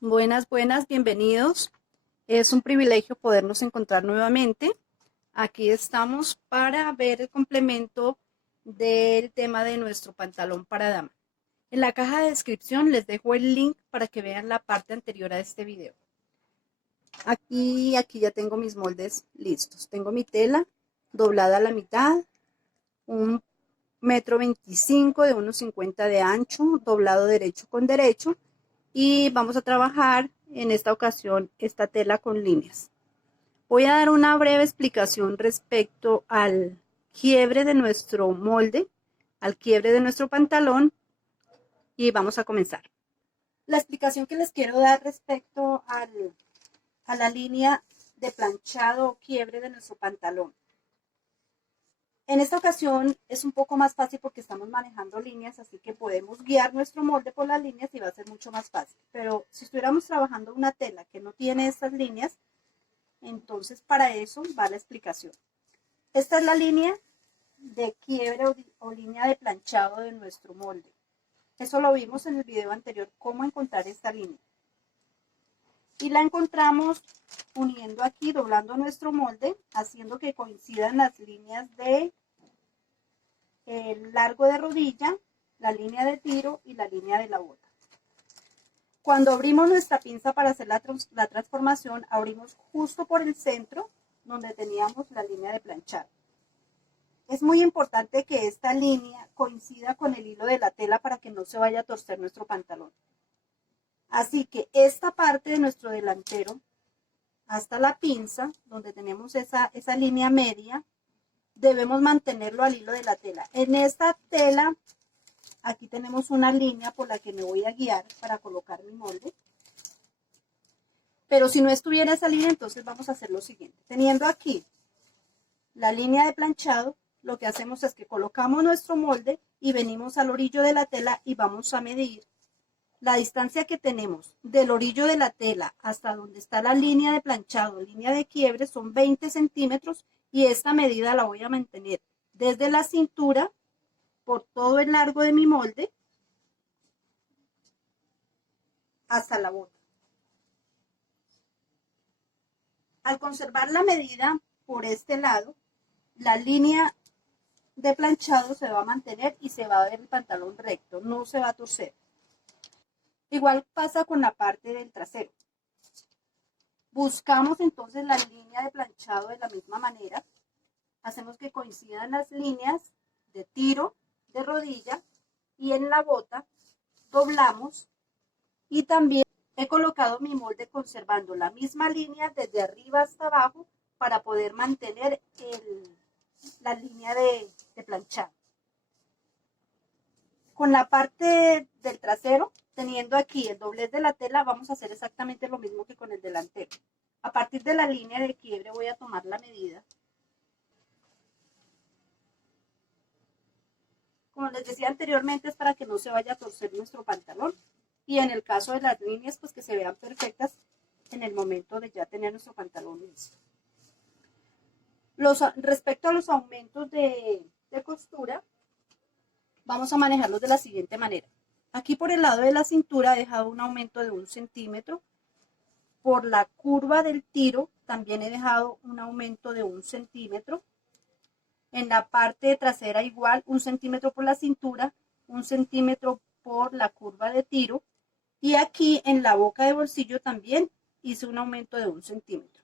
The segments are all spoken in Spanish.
Buenas, buenas, bienvenidos. Es un privilegio podernos encontrar nuevamente. Aquí estamos para ver el complemento del tema de nuestro pantalón para dama. En la caja de descripción les dejo el link para que vean la parte anterior a este video. Aquí ya tengo mis moldes listos. Tengo mi tela doblada a la mitad, 1,25 m de 1,50 de ancho, doblado derecho con derecho, y vamos a trabajar en esta ocasión esta tela con líneas. Voy a dar una breve explicación respecto al quiebre de nuestro molde, al quiebre de nuestro pantalón, y vamos a comenzar. La explicación que les quiero dar respecto a la línea de planchado o quiebre de nuestro pantalón. En esta ocasión es un poco más fácil porque estamos manejando líneas, así que podemos guiar nuestro molde por las líneas y va a ser mucho más fácil. Pero si estuviéramos trabajando una tela que no tiene estas líneas, entonces para eso va la explicación. Esta es la línea de quiebre o línea de planchado de nuestro molde. Eso lo vimos en el video anterior, cómo encontrar esta línea. Y la encontramos uniendo aquí, doblando nuestro molde, haciendo que coincidan las líneas de el largo de rodilla, la línea de tiro y la línea de la bota. Cuando abrimos nuestra pinza para hacer la transformación, abrimos justo por el centro donde teníamos la línea de planchado. Es muy importante que esta línea coincida con el hilo de la tela para que no se vaya a torcer nuestro pantalón. Así que esta parte de nuestro delantero hasta la pinza, donde tenemos esa línea media, debemos mantenerlo al hilo de la tela. En esta tela, aquí tenemos una línea por la que me voy a guiar para colocar mi molde. Pero si no estuviera esa línea, entonces vamos a hacer lo siguiente. Teniendo aquí la línea de planchado, lo que hacemos es que colocamos nuestro molde y venimos al orillo de la tela y vamos a medir la distancia que tenemos del orillo de la tela hasta donde está la línea de planchado, línea de quiebre, son 20 centímetros y esta medida la voy a mantener desde la cintura por todo el largo de mi molde hasta la bota. Al conservar la medida por este lado, la línea de planchado se va a mantener y se va a ver el pantalón recto, no se va a torcer. Igual pasa con la parte del trasero. Buscamos entonces la línea de planchado de la misma manera. Hacemos que coincidan las líneas de tiro, de rodilla y en la bota doblamos y también he colocado mi molde conservando la misma línea desde arriba hasta abajo para poder mantener la línea de planchado. Con la parte del trasero, teniendo aquí el doblez de la tela, vamos a hacer exactamente lo mismo que con el delantero. A partir de la línea de quiebre voy a tomar la medida. Como les decía anteriormente, es para que no se vaya a torcer nuestro pantalón. Y en el caso de las líneas, pues que se vean perfectas en el momento de ya tener nuestro pantalón listo. Respecto a los aumentos de costura, vamos a manejarlos de la siguiente manera. Aquí por el lado de la cintura he dejado un aumento de 1 centímetro. Por la curva del tiro también he dejado un aumento de 1 centímetro. En la parte trasera igual 1 centímetro por la cintura, 1 centímetro por la curva de tiro. Y aquí en la boca de bolsillo también hice un aumento de 1 centímetro.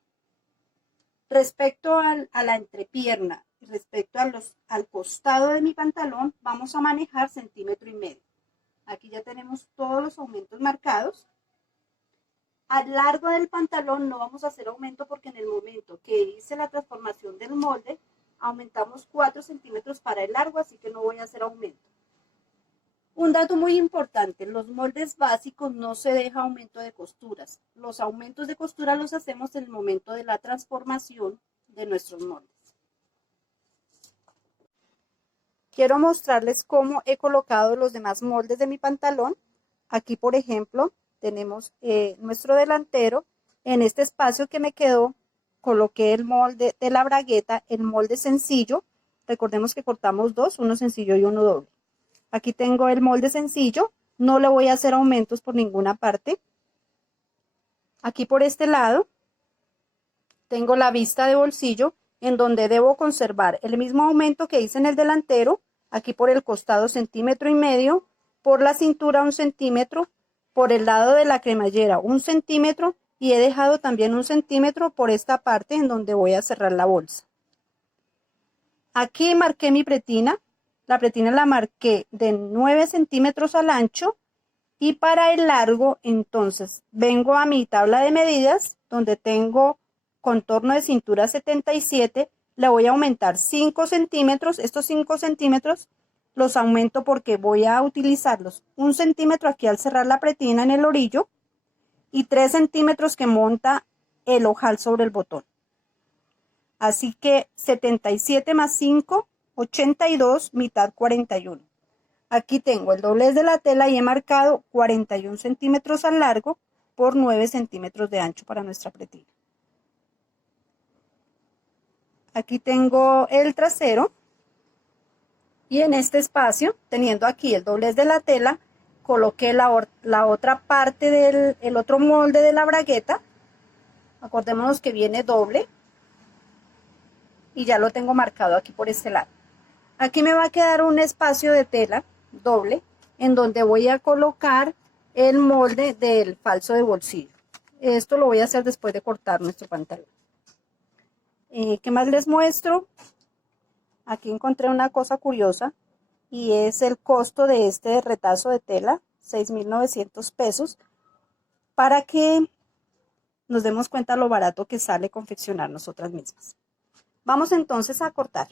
Respecto a la entrepierna, respecto al costado de mi pantalón, vamos a manejar 1,5 centímetros. Aquí ya tenemos todos los aumentos marcados. Al largo del pantalón no vamos a hacer aumento porque en el momento que hice la transformación del molde, aumentamos 4 centímetros para el largo, así que no voy a hacer aumento. Un dato muy importante, en los moldes básicos no se deja aumento de costuras. Los aumentos de costura los hacemos en el momento de la transformación de nuestros moldes. Quiero mostrarles cómo he colocado los demás moldes de mi pantalón. Aquí, por ejemplo, tenemos nuestro delantero. En este espacio que me quedó, coloqué el molde de la bragueta, el molde sencillo. Recordemos que cortamos dos, uno sencillo y uno doble. Aquí tengo el molde sencillo, no le voy a hacer aumentos por ninguna parte. Aquí por este lado tengo la vista de bolsillo, en donde debo conservar el mismo aumento que hice en el delantero, aquí por el costado 1,5 centímetros, por la cintura 1 centímetro, por el lado de la cremallera 1 centímetro, y he dejado también 1 centímetro por esta parte en donde voy a cerrar la bolsa. Aquí marqué mi pretina, la pretina la marqué de 9 centímetros al ancho, y para el largo entonces vengo a mi tabla de medidas donde tengo contorno de cintura 77, le voy a aumentar 5 centímetros, estos 5 centímetros los aumento porque voy a utilizarlos 1 centímetro aquí al cerrar la pretina en el orillo y 3 centímetros que monta el ojal sobre el botón. Así que 77 más 5, 82, mitad 41. Aquí tengo el doblez de la tela y he marcado 41 centímetros al largo por 9 centímetros de ancho para nuestra pretina. Aquí tengo el trasero y en este espacio, teniendo aquí el doblez de la tela, coloqué la otra parte del otro molde de la bragueta. Acordémonos que viene doble y ya lo tengo marcado aquí por este lado. Aquí me va a quedar un espacio de tela doble en donde voy a colocar el molde del falso de bolsillo. Esto lo voy a hacer después de cortar nuestro pantalón. ¿Qué más les muestro? Aquí encontré una cosa curiosa y es el costo de este retazo de tela, 6.900 pesos, para que nos demos cuenta lo barato que sale confeccionar nosotras mismas. Vamos entonces a cortar.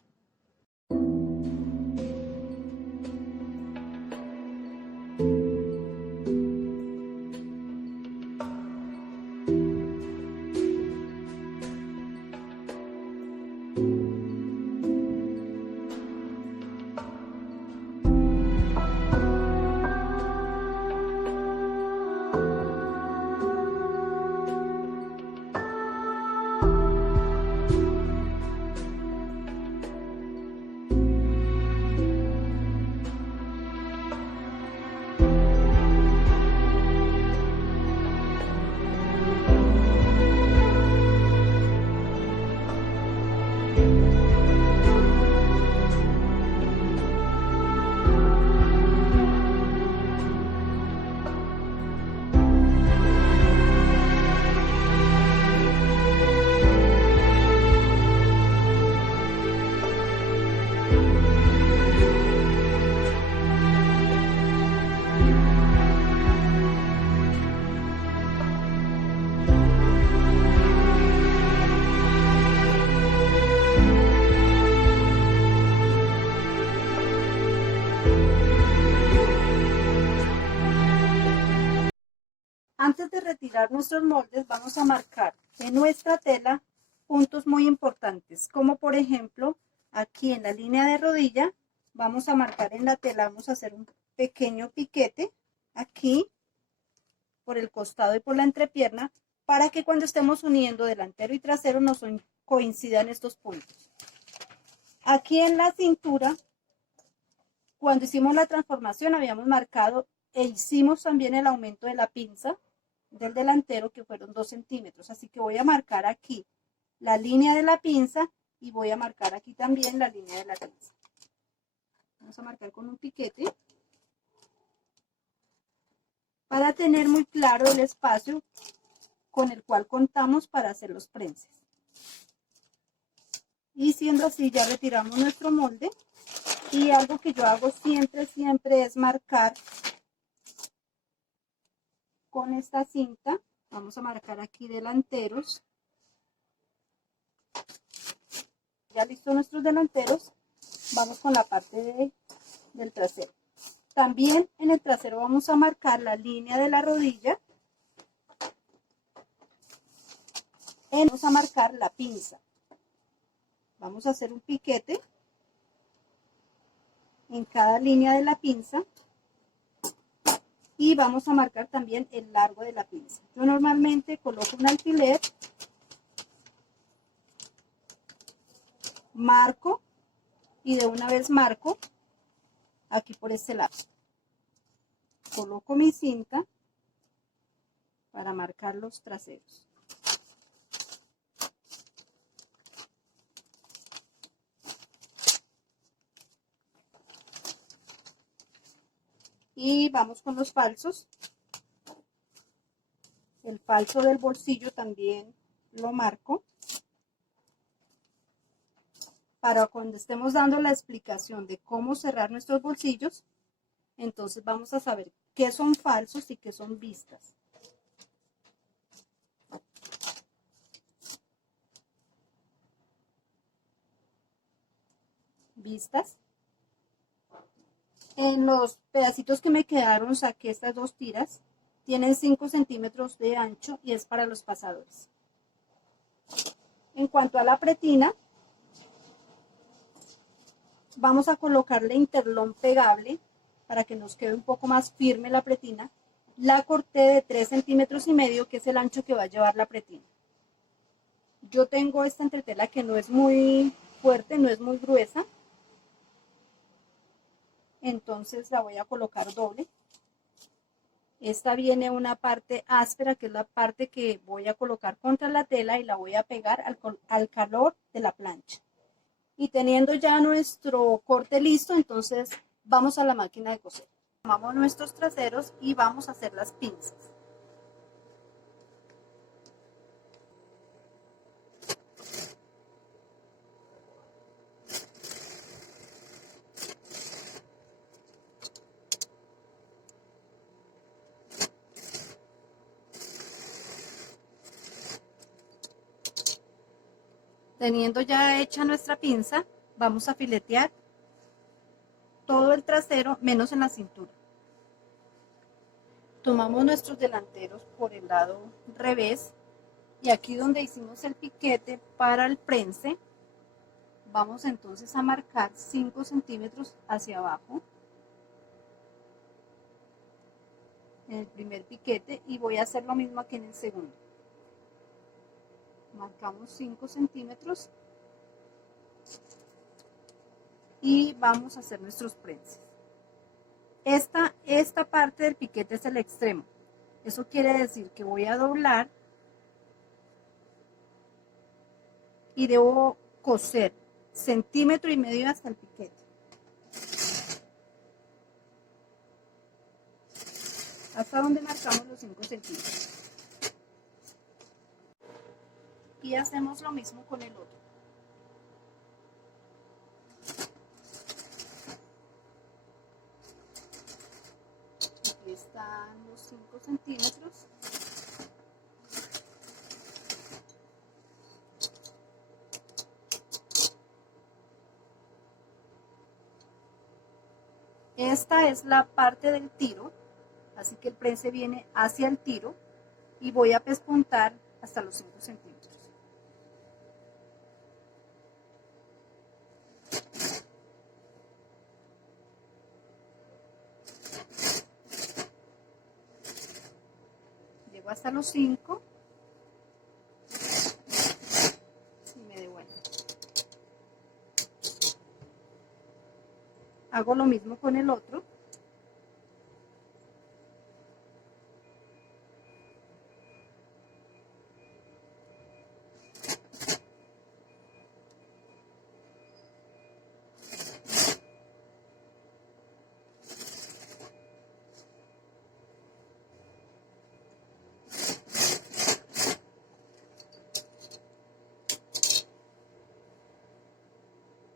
Antes de retirar nuestros moldes, vamos a marcar en nuestra tela puntos muy importantes, como por ejemplo, aquí en la línea de rodilla, vamos a marcar en la tela, vamos a hacer un pequeño piquete aquí, por el costado y por la entrepierna, para que cuando estemos uniendo delantero y trasero nos coincidan estos puntos. Aquí en la cintura, cuando hicimos la transformación, habíamos marcado e hicimos también el aumento de la pinza del delantero, que fueron 2 centímetros. Así que voy a marcar aquí la línea de la pinza y voy a marcar aquí también la línea de la pinza. Vamos a marcar con un piquete para tener muy claro el espacio con el cual contamos para hacer los prenses. Y siendo así, ya retiramos nuestro molde. Y algo que yo hago siempre es marcar con esta cinta. Vamos a marcar aquí delanteros. Ya listos nuestros delanteros, vamos con la parte del trasero. También en el trasero vamos a marcar la línea de la rodilla. Vamos a marcar la pinza. Vamos a hacer un piquete en cada línea de la pinza. Y vamos a marcar también el largo de la pinza. Yo normalmente coloco un alfiler, marco y de una vez marco aquí por este lado. Coloco mi cinta para marcar los traseros. Y vamos con los falsos. El falso del bolsillo también lo marco. Para cuando estemos dando la explicación de cómo cerrar nuestros bolsillos, entonces vamos a saber qué son falsos y qué son vistas. Vistas. En los pedacitos que me quedaron saqué estas dos tiras. Tienen 5 centímetros de ancho y es para los pasadores. En cuanto a la pretina, vamos a colocarle interlón pegable para que nos quede un poco más firme la pretina. La corté de 3,5 centímetros, que es el ancho que va a llevar la pretina. Yo tengo esta entretela que no es muy fuerte, no es muy gruesa. Entonces la voy a colocar doble. Esta viene una parte áspera, que es la parte que voy a colocar contra la tela y la voy a pegar al calor de la plancha. Y teniendo ya nuestro corte listo, entonces vamos a la máquina de coser. Tomamos nuestros traseros y vamos a hacer las pinzas. Teniendo ya hecha nuestra pinza, vamos a filetear todo el trasero menos en la cintura. Tomamos nuestros delanteros por el lado revés y aquí donde hicimos el piquete para el prense, vamos entonces a marcar 5 centímetros hacia abajo en el primer piquete y voy a hacer lo mismo aquí en el segundo. Marcamos 5 centímetros y vamos a hacer nuestros prenses. Esta parte del piquete es el extremo. Eso quiere decir que voy a doblar y debo coser 1,5 centímetros hasta el piquete. Hasta donde marcamos los 5 centímetros. Y hacemos lo mismo con el otro. Aquí están los 5 centímetros. Esta es la parte del tiro, así que el prense viene hacia el tiro y voy a pespuntar hasta los 5 centímetros. Llego hasta los 5 y me devuelvo. Hago lo mismo con el otro.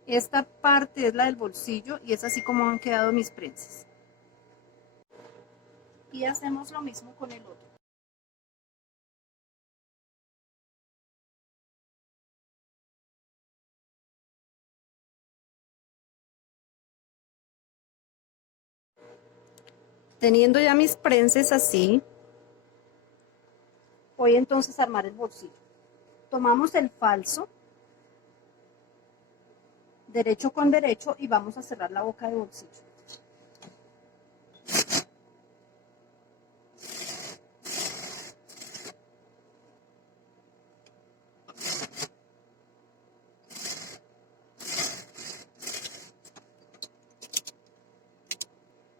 Esta parte es la del bolsillo y es así como han quedado mis prensas. Y hacemos lo mismo con el otro. Teniendo ya mis prenses así, voy entonces a armar el bolsillo. Tomamos el falso, derecho con derecho, y vamos a cerrar la boca de bolsillo.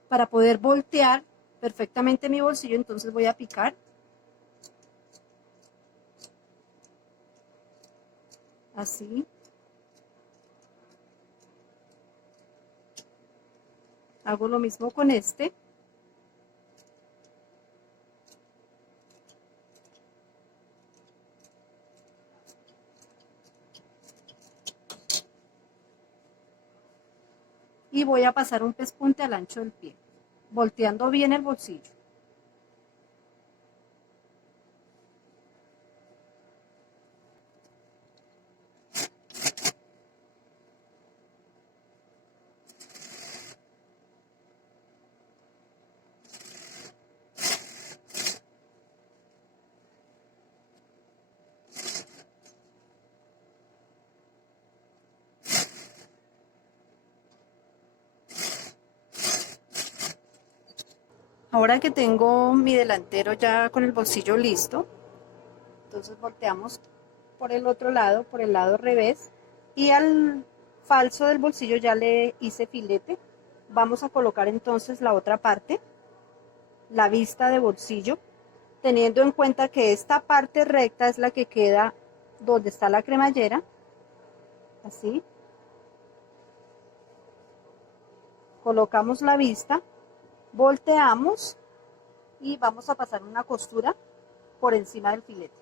Para poder voltear perfectamente mi bolsillo, entonces voy a picar así. Hago lo mismo con este. Y voy a pasar un pespunte al ancho del pie, volteando bien el bolsillo. Ahora que tengo mi delantero ya con el bolsillo listo, entonces volteamos por el otro lado, por el lado revés, y al falso del bolsillo ya le hice filete. Vamos a colocar entonces la otra parte, la vista de bolsillo, teniendo en cuenta que esta parte recta es la que queda donde está la cremallera, así. Colocamos la vista, volteamos y vamos a pasar una costura por encima del filete.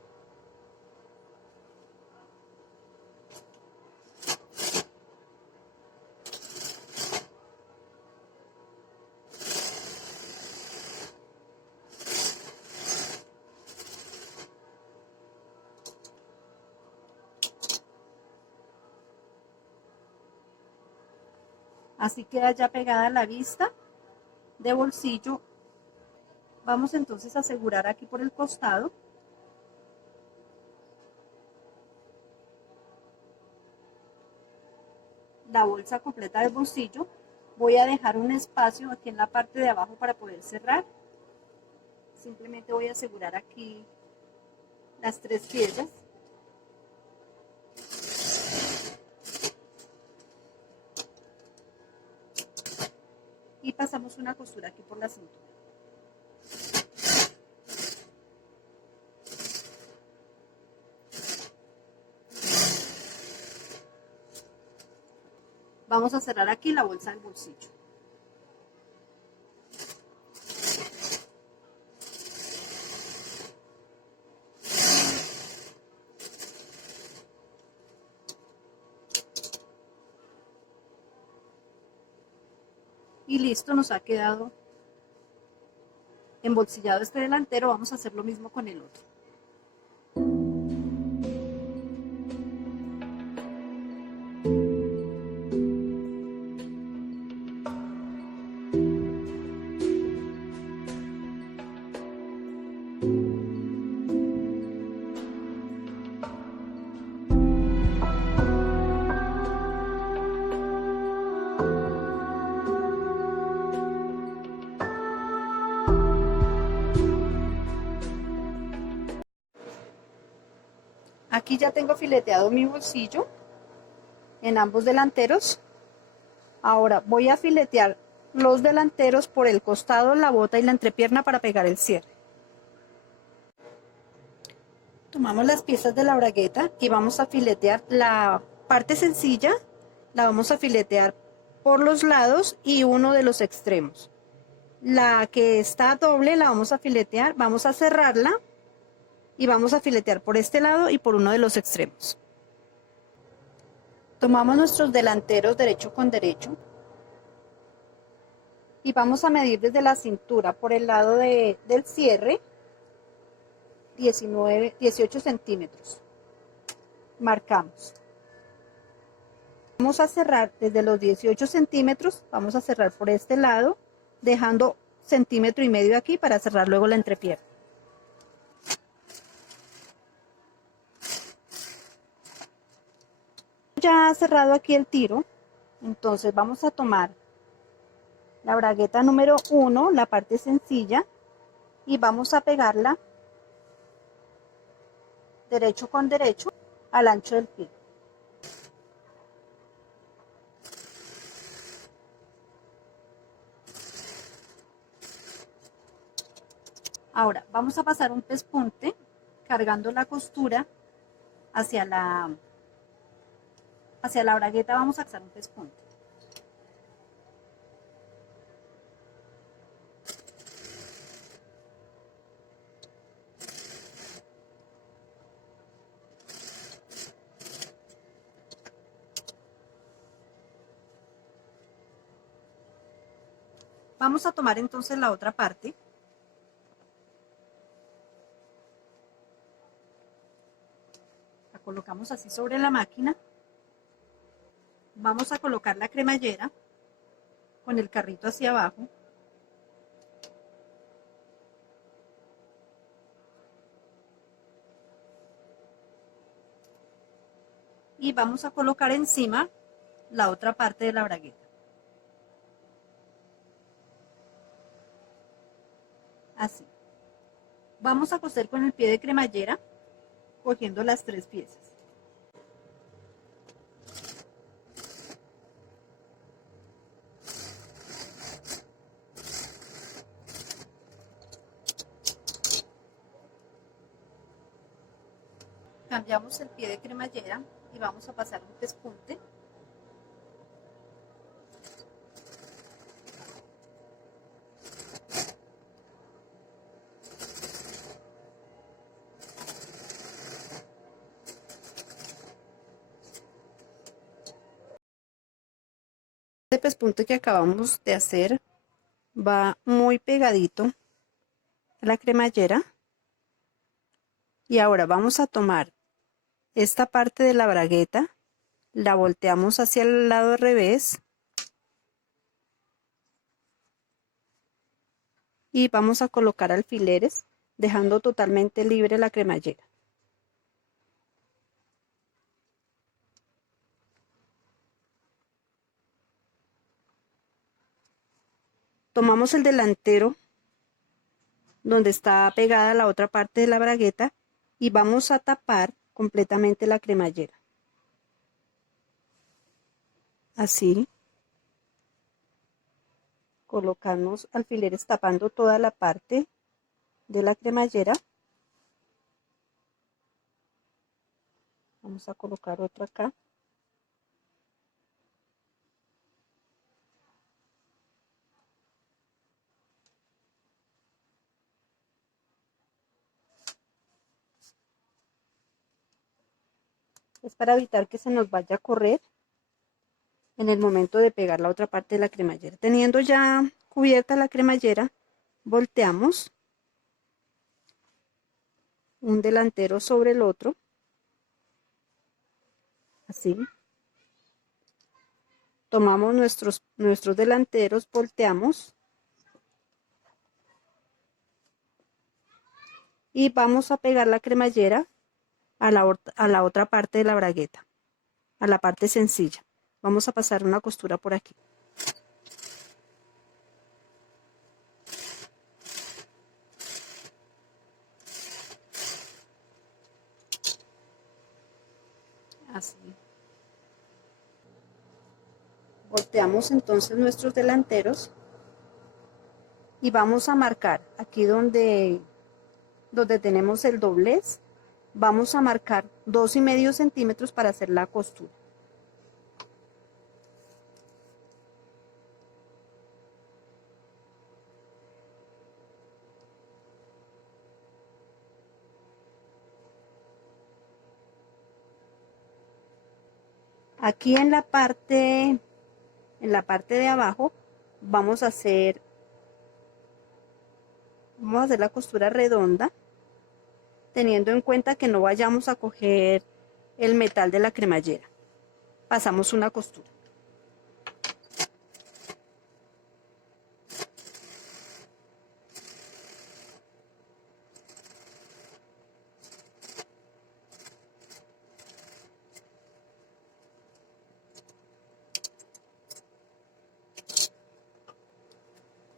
Así queda ya pegada la vista de bolsillo. Vamos entonces a asegurar aquí por el costado. La bolsa completa del bolsillo. Voy a dejar un espacio aquí en la parte de abajo para poder cerrar. Simplemente voy a asegurar aquí las 3 piezas. Y pasamos una costura aquí por la cintura. Vamos a cerrar aquí la bolsa del bolsillo. Y listo, nos ha quedado embolsillado este delantero. Vamos a hacer lo mismo con el otro. Aquí ya tengo fileteado mi bolsillo en ambos delanteros. Ahora voy a filetear los delanteros por el costado, la bota y la entrepierna para pegar el cierre. Tomamos las piezas de la bragueta y vamos a filetear la parte sencilla, la vamos a filetear por los lados y uno de los extremos. La que está doble la vamos a filetear, vamos a cerrarla y vamos a filetear por este lado y por uno de los extremos. Tomamos nuestros delanteros derecho con derecho y vamos a medir desde la cintura por el lado del cierre 18 centímetros. Marcamos. Vamos a cerrar desde los 18 centímetros, vamos a cerrar por este lado, dejando 1,5 centímetros aquí para cerrar luego la entrepierna. Ya cerrado aquí el tiro, entonces vamos a tomar la bragueta número 1, la parte sencilla, y vamos a pegarla derecho con derecho al ancho del pie. Ahora vamos a pasar un pespunte cargando la costura hacia la Hacia la bragueta vamos a hacer un pespunte. Vamos a tomar entonces la otra parte. La colocamos así sobre la máquina. Vamos a colocar la cremallera con el carrito hacia abajo. Y vamos a colocar encima la otra parte de la bragueta. Así. Vamos a coser con el pie de cremallera, cogiendo las 3 piezas. Cambiamos el pie de cremallera y vamos a pasar un pespunte. Este pespunte que acabamos de hacer va muy pegadito a la cremallera. Y ahora vamos a tomar esta parte de la bragueta, la volteamos hacia el lado revés y vamos a colocar alfileres dejando totalmente libre la cremallera. Tomamos el delantero donde está pegada la otra parte de la bragueta y vamos a tapar completamente la cremallera. Así. Colocamos alfileres tapando toda la parte de la cremallera. Vamos a colocar otro acá. Es para evitar que se nos vaya a correr en el momento de pegar la otra parte de la cremallera. Teniendo ya cubierta la cremallera, volteamos un delantero sobre el otro, así. Tomamos nuestros delanteros, volteamos y vamos a pegar la cremallera a la otra parte de la bragueta, a la parte sencilla. Vamos a pasar una costura por aquí. Así. Volteamos entonces nuestros delanteros y vamos a marcar aquí donde tenemos el doblez. Vamos a marcar 2,5 centímetros para hacer la costura. Aquí en la parte de abajo vamos a hacer la costura redonda, teniendo en cuenta que no vayamos a coger el metal de la cremallera. Pasamos una costura.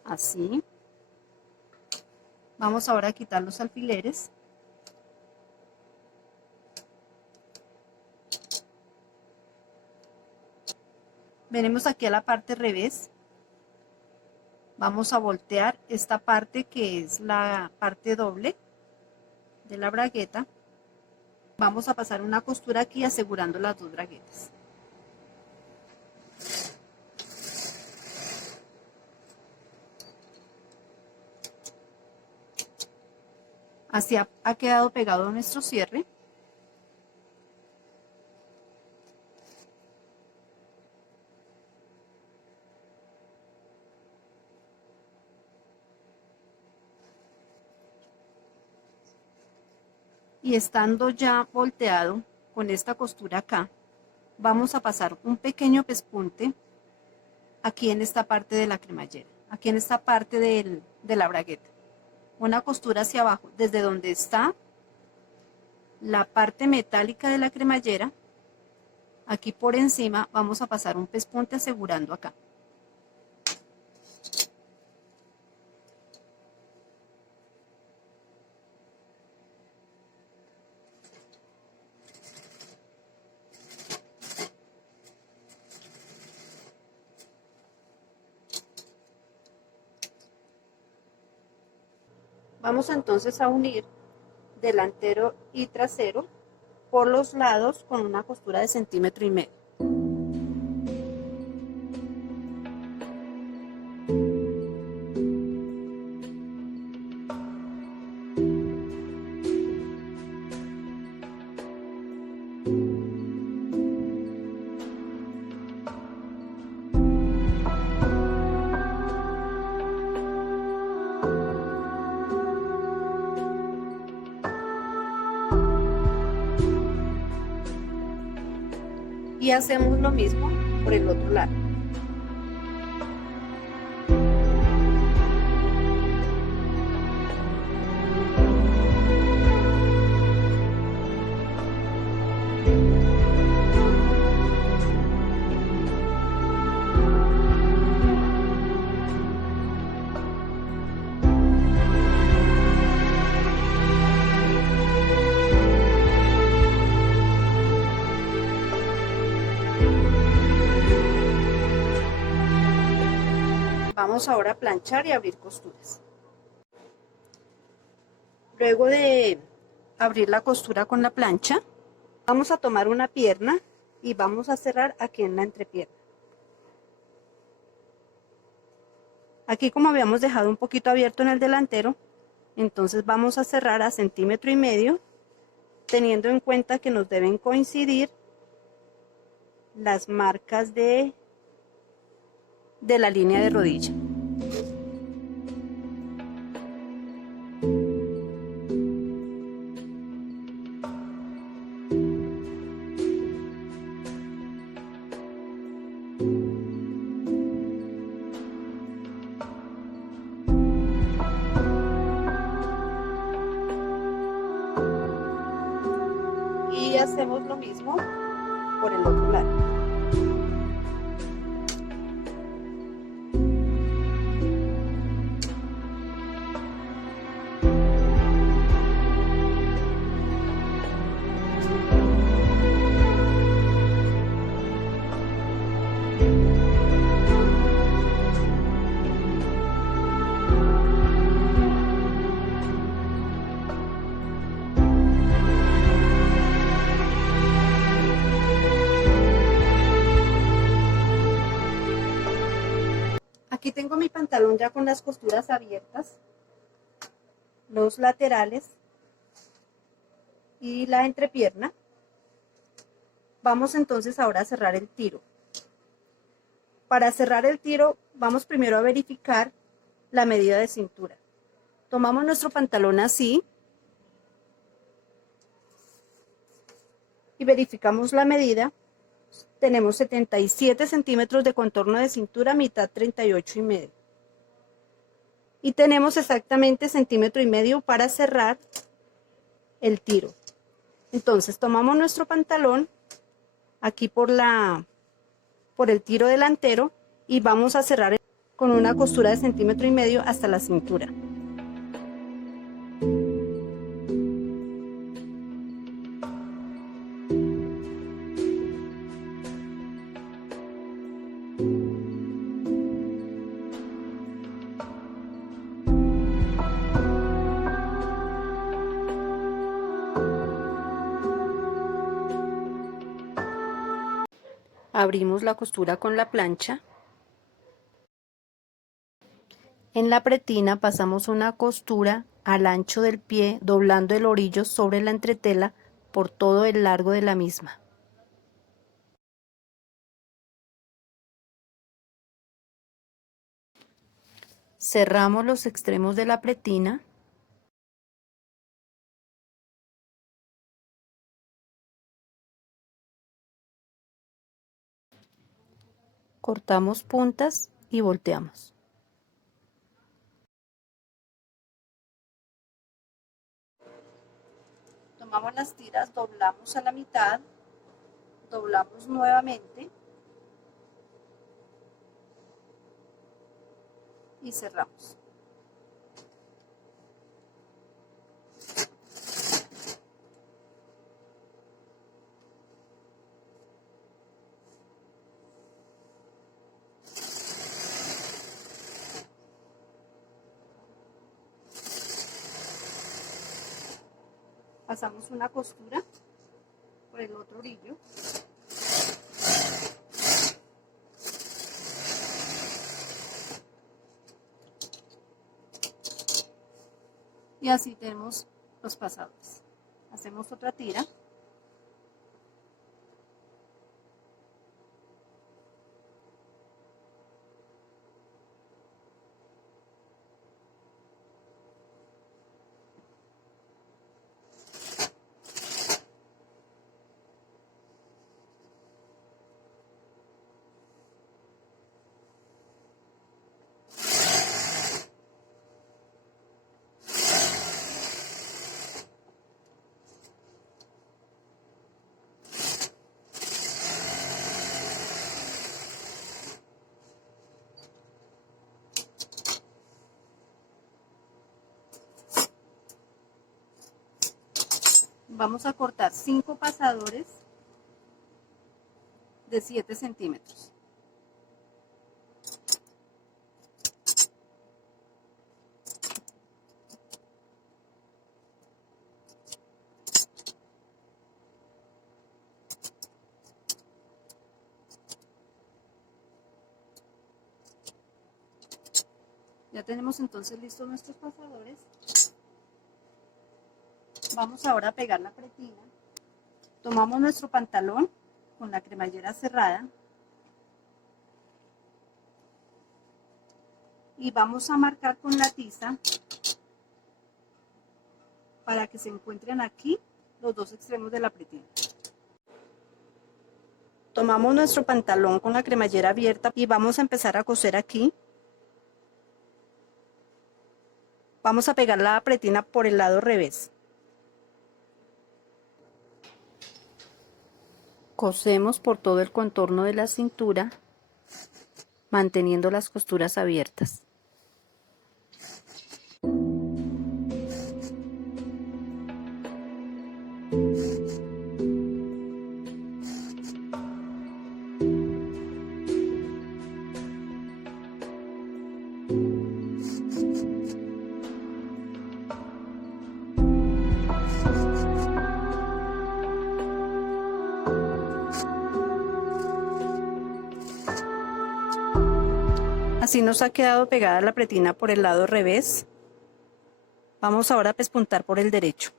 Así. Vamos ahora a quitar los alfileres. Venimos aquí a la parte revés. Vamos a voltear esta parte que es la parte doble de la bragueta. Vamos a pasar una costura aquí asegurando las 2 braguetas. Así ha quedado pegado nuestro cierre. Y estando ya volteado con esta costura acá, vamos a pasar un pequeño pespunte aquí en esta parte de la cremallera, aquí en esta parte de la bragueta. Una costura hacia abajo, desde donde está la parte metálica de la cremallera, aquí por encima vamos a pasar un pespunte asegurando acá. Vamos entonces a unir delantero y trasero por los lados con una costura de 1,5 cm. Y hacemos lo mismo por el otro lado. Vamos ahora a planchar y abrir costuras. Luego de abrir la costura con la plancha, vamos a tomar una pierna y vamos a cerrar aquí en la entrepierna. Aquí, como habíamos dejado un poquito abierto en el delantero, entonces vamos a cerrar a 1,5 cm, teniendo en cuenta que nos deben coincidir las marcas de la línea de rodilla. Y hacemos lo mismo por el otro lado. Aquí tengo mi pantalón ya con las costuras abiertas, los laterales y la entrepierna. Vamos entonces ahora a cerrar el tiro. Para cerrar el tiro, vamos primero a verificar la medida de cintura. Tomamos nuestro pantalón así y verificamos la medida. Tenemos 77 centímetros de contorno de cintura, mitad 38,5. Y tenemos exactamente 1,5 cm para cerrar el tiro. Entonces tomamos nuestro pantalón aquí por el tiro delantero y vamos a cerrar con una costura de 1,5 cm hasta la cintura. Abrimos la costura con la plancha. En la pretina pasamos una costura al ancho del pie, doblando el orillo sobre la entretela por todo el largo de la misma. Cerramos los extremos de la pretina. Cortamos puntas y volteamos. Tomamos las tiras, doblamos a la mitad, doblamos nuevamente y cerramos. Pasamos una costura por el otro orillo. Y así tenemos los pasadores. Hacemos otra tira. Vamos a cortar 5 pasadores de 7 centímetros. Ya tenemos entonces listos nuestros pasadores. Vamos ahora a pegar la pretina. Tomamos nuestro pantalón con la cremallera cerrada y vamos a marcar con la tiza para que se encuentren aquí los dos extremos de la pretina. Tomamos nuestro pantalón con la cremallera abierta y vamos a empezar a coser aquí. Vamos a pegar la pretina por el lado revés. Cosemos por todo el contorno de la cintura, manteniendo las costuras abiertas. Así nos ha quedado pegada la pretina por el lado revés. Vamos ahora a pespuntar por el derecho.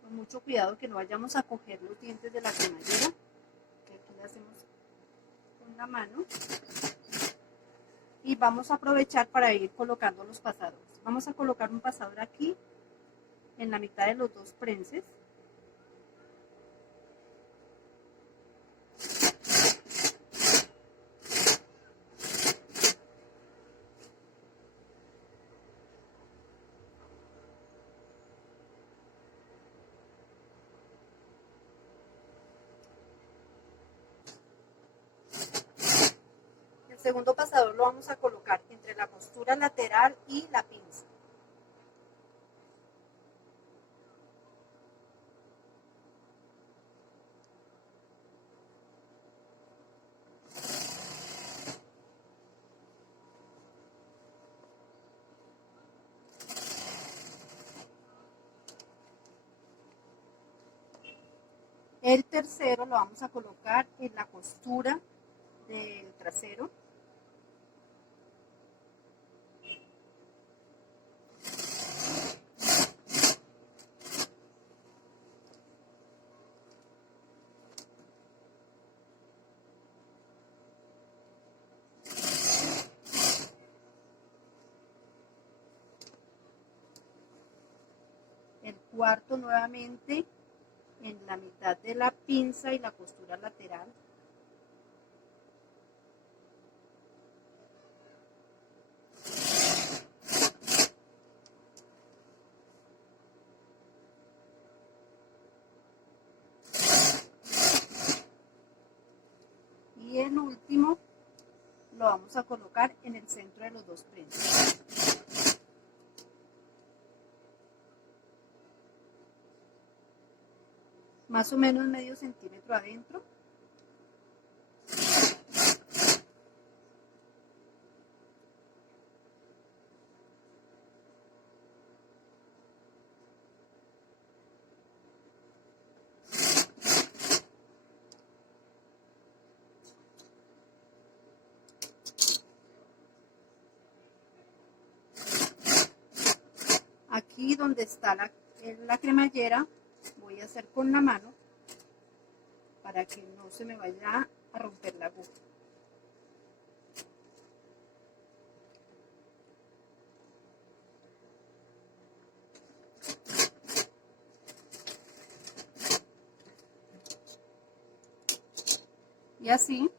Con mucho cuidado que no vayamos a coger los dientes de la cremallera, que aquí le hacemos con la mano. Y vamos a aprovechar para ir colocando los pasadores. Vamos a colocar un pasador aquí, en la mitad de los dos prenses. El segundo pasador lo vamos a colocar entre la costura lateral y la pinza. El tercero lo vamos a colocar en la costura del trasero. El cuarto nuevamente en la mitad de la pinza y la costura lateral. Y el último lo vamos a colocar en el centro de los dos prendas. Más o menos medio centímetro adentro. Aquí donde está la cremallera, voy a hacer con la mano para que no se me vaya a romper la aguja. Y así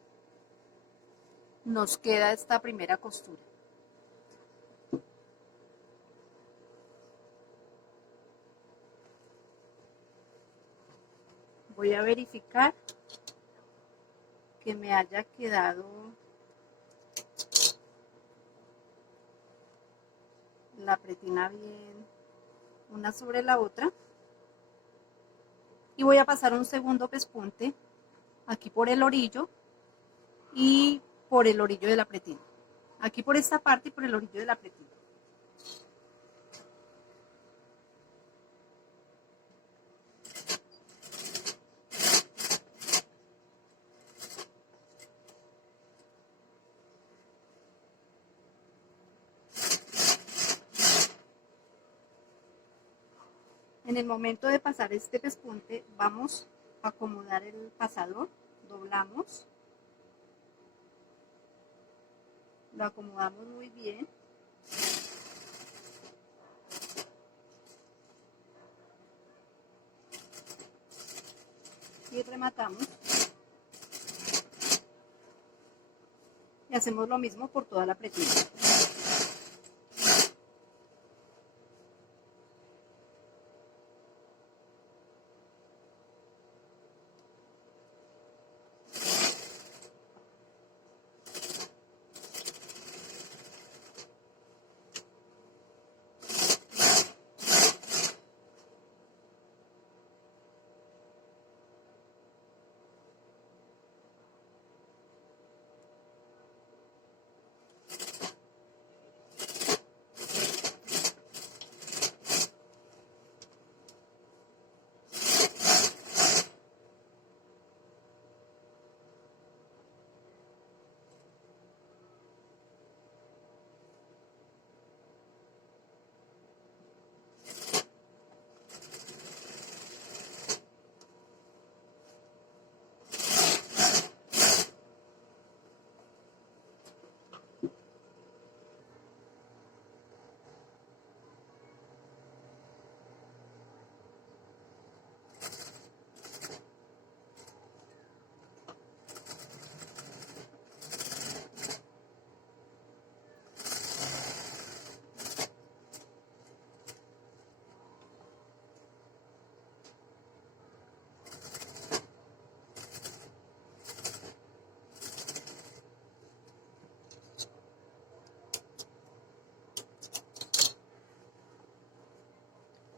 nos queda esta primera costura. Voy a verificar que me haya quedado la pretina bien una sobre la otra. Y voy a pasar un segundo pespunte aquí por el orillo y por el orillo de la pretina. Aquí por esta parte y por el orillo de la pretina. En el momento de pasar este pespunte, vamos a acomodar el pasador, doblamos, lo acomodamos muy bien. Y rematamos. Y hacemos lo mismo por toda la pretina.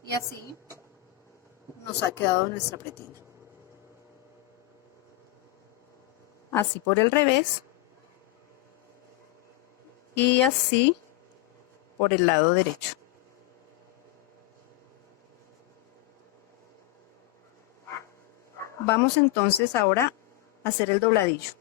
Y así nos ha quedado nuestra pretina. Así por el revés. Y así por el lado derecho. Vamos entonces ahora a hacer el dobladillo.